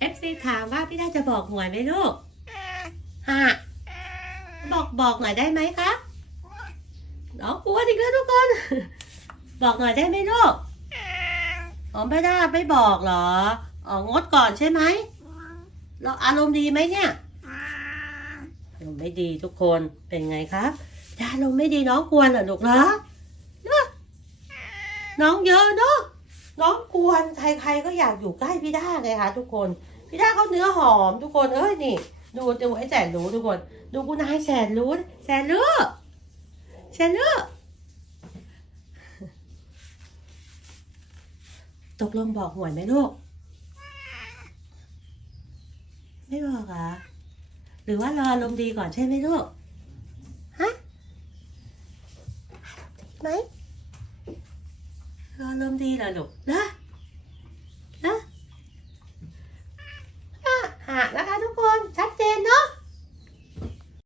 เอฟซีถามว่าพี่ได้จะบอกหวยไหมลูกฮะบอกบอกหน่อยได้ไหมคะน้องกลัวอีกแล้วทุกคน บอกหน่อยได้ไหมลูกอ๋อไม่ได้ไม่บอกเหรออ๋องดก่อนใช่ไหมเราอารมณ์ดีไหมเนี่ยอารมณ์ไม่ดีทุกคนเป็นไงครับถ้าอารมณ์ไม่ดีน้องกวนเหรอลูกเหรอเนอะน้องเยอะเนาะ น้องกวนใครๆก็อยากอยู่ใกล้พี่ด้าไงคะทุกคน พี่ด้าเขาเนื้อหอมทุกคนเอ้ยนี่ ดูดูไอ้แสนรู้ทุกคน ดูคุณนายแสนรู้แสนรู้แสนรู้ตกลงบอกหวยไหมลูก ไม่บอกอะหรือว่ารอลมดีก่อนใช่ไหมลูก ฮะ ไหม รอลมณ์ดีเหรอลูกนะนะอะหะนะคะทุกค